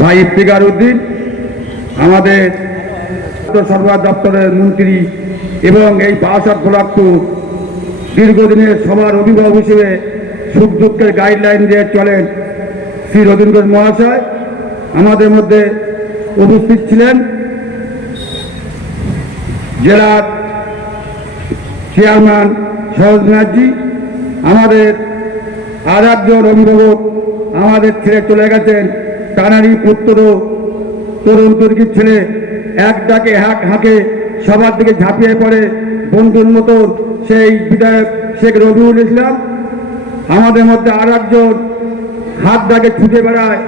ভাই ইফতিকার উদ্দিন, আমাদের সরবরাহ দপ্তরের মন্ত্রী এবং এই বাসার গোলাপপুর দীর্ঘদিনের সবার অভিভাবক হিসেবে সুখ দুঃখের গাইডলাইন দিয়ে চলেন শ্রী রবীন্দ্র মহাশয়। আমাদের মধ্যে উপস্থিত ছিলেন জেলার চেয়ারম্যান সহজ ব্যানার্জি আমাদের আর একজন অভিভাবক আমাদের ছেড়ে চলে গেছেন টানারি পুত্র তরুণ তুর্কির ছেলে এক ডাকে হাঁক হাঁকে সবার দিকে ঝাঁপিয়ে পড়ে। বন্ধুর মতো সেই বিধায়ক শেখ রবিউল ইসলাম আমাদের মধ্যে আর একজন হাত ডাকে ছুটে বেড়ায়।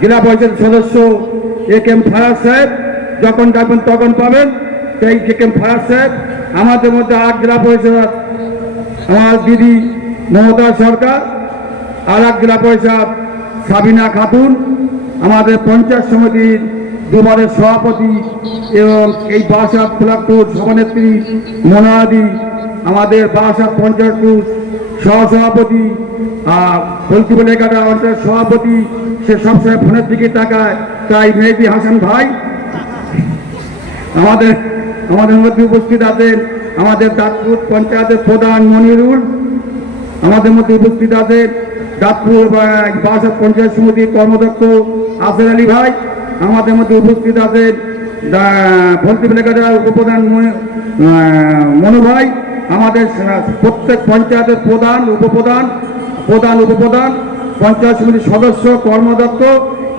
জেলা পরিষদ সদস্য এ কেম ফারাজ সাহেব, যখন ডাকবেন তখন পাবেন। সেই এ কেম ফারাজ সাহেব আমাদের মধ্যে আর জেলা পরিষদ আমার দিদি মমতা সরকার আর এক জেলা পরিষদ সাবিনা খাতুন আমাদের পঞ্চায়েত সমিতির দুবারের সভাপতি এবং এই বাসা ফুলাকুর সভানেত্রী মনোয়াদি আমাদের বাসাত পঞ্চায়েত সহসভাপতি, আর বলতিবল একাডা অঞ্চলের সভাপতি, সে সবসময় ফোনের দিকে তাকায়। তাই মেহেদি হাসান ভাই, আমাদের আমাদের মধ্যে উপস্থিত আছেন আমাদের দাঁতপুর পঞ্চায়েতের প্রধান মনিরুল। আমাদের মধ্যে উপস্থিত আছেন দাঁতপুর বাসা পঞ্চায়েত সমিতির কর্মদক্ষ আসের আলী ভাই আমাদের মধ্যে উপস্থিত আছেন ভর্তি উপপ্রধান মনি- ভাই, আমাদের প্রত্যেক পঞ্চায়েতের প্রধান উপপ্রধান প্রধান উপপ্রধান, পঞ্চায়েত সমিতির সদস্য, কর্মদক্ষ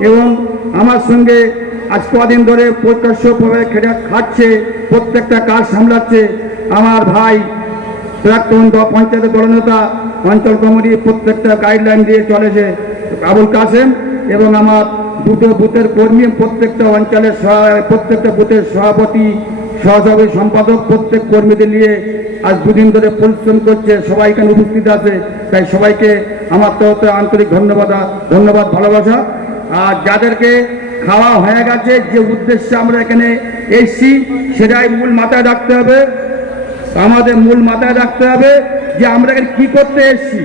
এবং আমার সঙ্গে আজ কদিন ধরে প্রত্যক্ষভাবে খেটে খাচ্ছে, প্রত্যেকটা কাজ সামলাচ্ছে। আমার ভাই, প্রাক্তন পঞ্চায়েতের দলনেতা, অঞ্চল কমিটি প্রত্যেকটা গাইডলাইন দিয়ে চলেছে আবুল কাসেম এবং আমার দুটো বুথের কর্মী, প্রত্যেকটা অঞ্চলের প্রত্যেকটা বুথের সভাপতি, সহসভাপতি, সম্পাদক, প্রত্যেক কর্মীদের নিয়ে আজ দুদিন ধরে পরিশ্রম করছে, সবাই এখানে উপস্থিত আছে। তাই সবাইকে আমার তরফ আন্তরিক ধন্যবাদ ধন্যবাদ, ভালোবাসা। আর যাদেরকে খাওয়া হয়ে গেছে, যে উদ্দেশ্যে আমরা এখানে এসছি, সেটাই মূল মাথায় রাখতে হবে। আমাদের মূল মাথায় রাখতে হবে যে আমরা এখানে কী করতে এসেছি,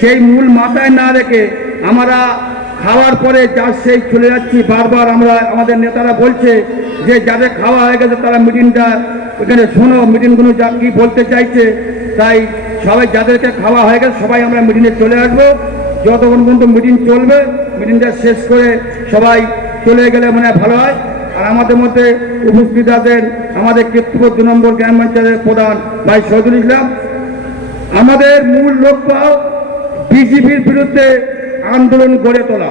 সেই মূল মাথায় না রেখে আমরা খাওয়ার পরে যার সেই চলে যাচ্ছি, বারবার আমরা আমাদের নেতারা বলছে যে যাদের খাওয়া হয়ে গেছে তারা মিটিংটা এখানে শোনো মিটিংগুলো যা কি বলতে চাইছে, তাই সবাই যাদেরকে খাওয়া হয়ে গেছে সবাই আমরা মিটিংয়ে চলে আসব। যতক্ষণ পর্যন্ত মিটিং চলবে মিটিংটা শেষ করে সবাই চলে গেলে মনে ভালো হয়। আর আমাদের মধ্যে উপস্থিত আছেন আমাদের কীর্তিপুর দু নম্বর গ্রাম পঞ্চায়েতের প্রধান ভাই শহীদুল ইসলাম। আমাদের মূল লক্ষ্য বিজেপির বিরুদ্ধে আন্দোলন গড়ে তোলা।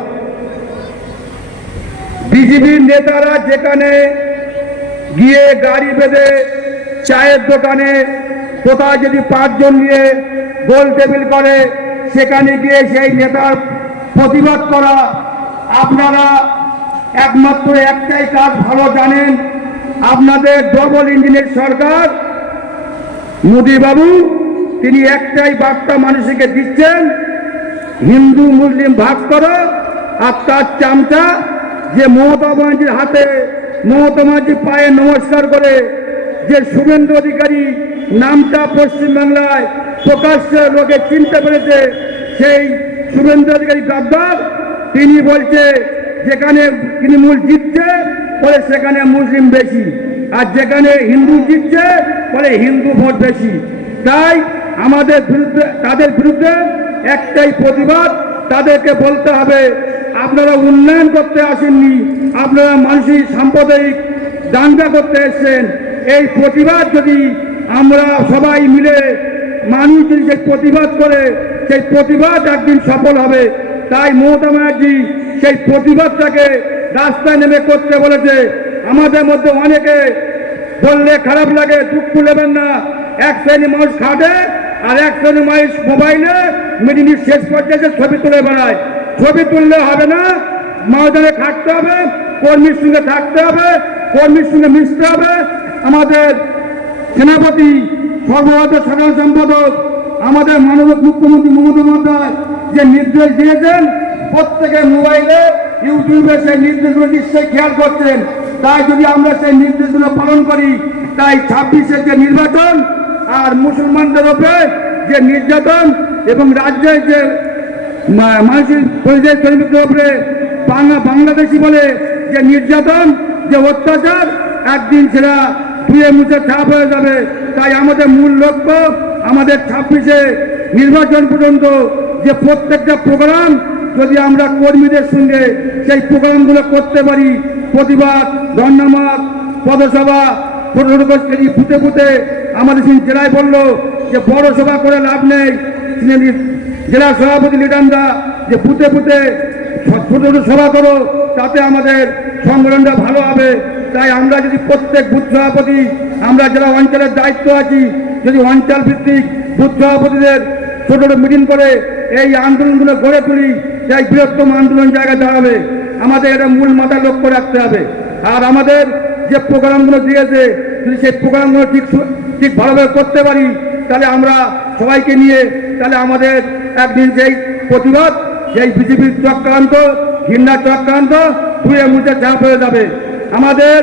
বিজেপির নেতারা যেখানে গিয়ে গাড়ি বেঁধে চায়ের দোকানে কোথায় যদি পাঁচজন নিয়ে গোল টেবিল করে, সেখানে গিয়ে সেই নেতার প্রতিবাদ করা। আপনারা একমাত্র একটাই কাজ, ভালো জানেন, আপনাদের ডবল ইঞ্জিনের সরকার মোদী বাবু তিনি একটাই বার্তা মানুষকে দিচ্ছেন হিন্দু, মুসলিম ভাগ করো, আর তার চামচা যে মমতা ব্যানার্জির হাতে, মমতা ব্যানার্জির পায়ে নমস্কার করে যে শুভেন্দু অধিকারী নামটা পশ্চিমবাংলায় প্রকাশ্যে লোকে চিনতে পেরেছে, সেই শুভেন্দু অধিকারী গাদ্দার তিনি বলছে, যেখানে তিনি মূল জিতছে বলে সেখানে মুসলিম বেশি, আর যেখানে হিন্দু জিতছে বলে হিন্দু ভোট বেশি। তাই আমাদের বিরুদ্ধে, তাদের বিরুদ্ধে একটাই প্রতিবাদ তাদেরকে বলতে হবে, আপনারা উন্নয়ন করতে আসেননি, আপনারা মানসিক সাম্প্রদায়িক দাঙ্গা করতে এসেছেন। এই প্রতিবাদ যদি আমরা সবাই মিলে মানুষ যদি সেই প্রতিবাদ করে, সেই প্রতিবাদ একদিন সফল হবে। তাই মমতা ব্যানার্জি সেই প্রতিবাদটাকে রাস্তায় নেমে করতে বলেছে। আমাদের মধ্যে অনেকে বললে খারাপ লাগে, দুঃখ নেবেন না। এক শ্রেণি মানুষ খাটে আর এক শ্রেণি মানুষ মোবাইলে মিটিংয়ের শেষ পর্যায়ে ছবি তুলে বেড়ায়। ছবি তুললে হবে না, ময়দানে খাটতে হবে, কর্মীর সঙ্গে থাকতে হবে, কর্মীর সঙ্গে মিশতে হবে। আমাদের সেনাপতি, সর্বভারতীয় সাধারণ সম্পাদক, আমাদের মাননীয় মুখ্যমন্ত্রী মমতা বন্দ্যোপাধ্যায় যে নির্দেশ দিয়েছেন, প্রত্যেকের মোবাইলে, ইউটিউবে সেই নির্দেশগুলো নিশ্চয়ই খেয়াল করছেন। তাই যদি আমরা সেই নির্দেশগুলো পালন করি, তাই ছাব্বিশের যে নির্বাচন আর মুসলমানদের ওপরে যে নির্যাতন এবং রাজ্যের যে মা- মানসিক পরিযায়ী শ্রমিকদের উপরে বাংলা, বাংলাদেশি বলে যে নির্যাতন, যে অত্যাচার, একদিন সেটা ধুয়ে মুছে ছাপ হয়ে যাবে। তাই আমাদের মূল লক্ষ্য আমাদের ছাব্বিশে নির্বাচন পর্যন্ত যে প্রত্যেকটা প্রোগ্রাম, যদি আমরা কর্মীদের সঙ্গে সেই প্রোগ্রামগুলো করতে পারি, প্রতিবাদ ধন্যবাদ পদসভা ফুটে ফুটে আমাদের সেই জেলায় বলল যে বড় সভা করে লাভ নেই। জেলা সভাপতি লিডানরা যে ফুটে ফুটে ছোট ছোট সভা করো, তাতে আমাদের সংগঠনটা ভালো হবে। তাই আমরা যদি প্রত্যেক বুথ সভাপতি, আমরা যারা অঞ্চলের দায়িত্ব আছি, যদি অঞ্চল ভিত্তিক বুথ সভাপতিদের ছোট ছোট মিটিং করে এই আন্দোলনগুলো গড়ে তুলি সেই বৃহত্তম আন্দোলন জায়গায় দাঁড়াবে আমাদের এটা মূল মাথায় লক্ষ্য রাখতে হবে। আর আমাদের যে প্রোগ্রামগুলো দিয়েছে, যদি সেই প্রোগ্রামগুলো ঠিক ঠিক ভালোভাবে করতে পারি, তাহলে আমরা সবাইকে নিয়ে, তাহলে আমাদের একদিন যেই প্রতিবাদ সেই বিজেপির চক্রান্ত, ঘৃণা চক্রান্ত, ধুয়ে মুছে চাপ হয়ে যাবে। আমাদের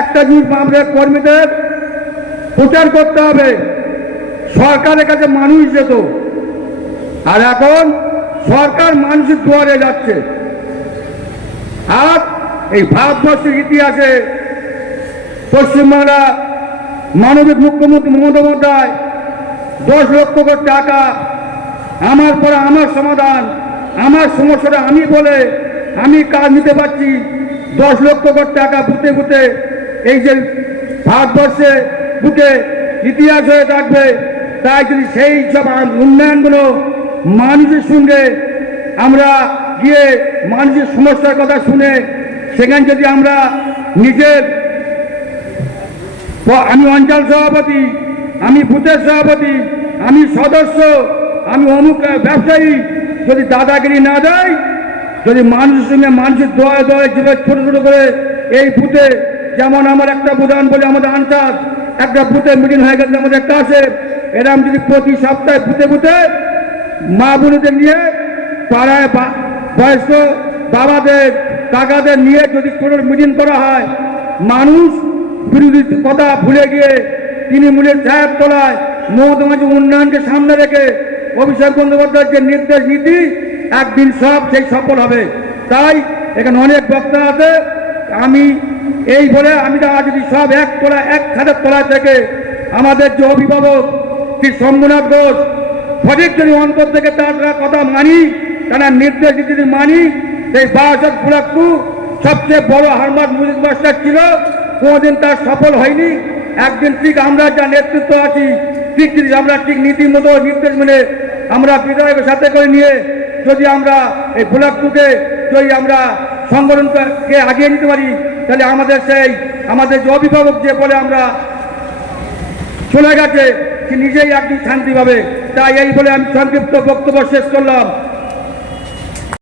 একটা জিনিস আমাদের কর্মীদের প্রচার করতে হবে। সরকারের কাছে মানুষ যেত, আর এখন সরকার মানুষের দুয়ারে যাচ্ছে। আর এই ভারতবর্ষের ইতিহাসে পশ্চিমবাংলা মানবিক মুখ্যমন্ত্রী মমতা বন্দ্যোপাধ্যায়, দশ লক্ষ কোটি টাকা। আমার পরে আমার সমাধান, আমার সমস্যাটা আমি বলে আমি কাজ নিতে পারছি। দশ লক্ষ কোটি টাকা বুতে বুতে এই যে ভারতবর্ষে বুকে ইতিহাস হয়ে থাকবে, তাই যদি সেই সব উন্নয়নগুলো মানুষের সঙ্গে আমরা গিয়ে মানুষের সমস্যার কথা শুনে, সেখানে যদি আমরা নিজের আমি অঞ্চল সভাপতি, আমি বুথের সভাপতি, আমি সদস্য, আমি অমুক ব্যবসায়ী। যদি দাদাগিরি না দেয়, যদি মানুষের সঙ্গে মানুষের দোয়া দোয়া যেভাবে ছোটো ছোটো করে এই বুথে, যেমন আমার একটা উদাহরণ বলে আমাদের আনসার, একটা বুথে মিটিং হয়ে গেছে, আমাদের কাছে এরকম যদি প্রতি সপ্তাহে বুথে বুথে মা বোনদের নিয়ে পাড়ায় বয়স্ক বাবাদের, কাকাদের নিয়ে যদি কোনো মিটিং করা হয়, মানুষ বিরোধী কথা ভুলে গিয়ে তিনি মূলে সাহেব তোলায় মমতা উন্নয়নকে সামনে রেখে অভিষেক বন্দ্যোপাধ্যায়ের যে নির্দেশ নীতি, একদিন সব সেই সফল হবে। তাই এখানে অনেক বক্তা আছে। আমি এই বলে আমি তো যদি সব এক তোলা, এক খাতের তলায় থেকে আমাদের যে অভিভাবক শ্রী শম্ভুনাথ ঘোষ সঠিক যদি অন্তর থেকে তার কথা মানি, তারা নির্দেশ যদি মানি, সেই বারাসাত ফুলাক্কু সবচেয়ে বড় হারমার মিউজিক মাস্টার ছিল। কোনোদিন তার সফল হয়নি। একদিন ঠিক আমরা যা নেতৃত্ব আছি, ঠিক আমরা ঠিক নীতি মতো নির্দেশ মেনে আমরা বিধায়কের সাথে করে নিয়ে যদি আমরা এই ফুলাক্কুকে যদি আমরা সংগঠনকে আগিয়ে নিতে পারি, তাহলে আমাদের সেই আমাদের যে অভিভাবক যে বলে আমরা চলে গেছে, সে নিজেই একদিন শান্তি পাবে তাই এই বলে আমি সংক্ষিপ্ত বক্তব্য শেষ করলাম।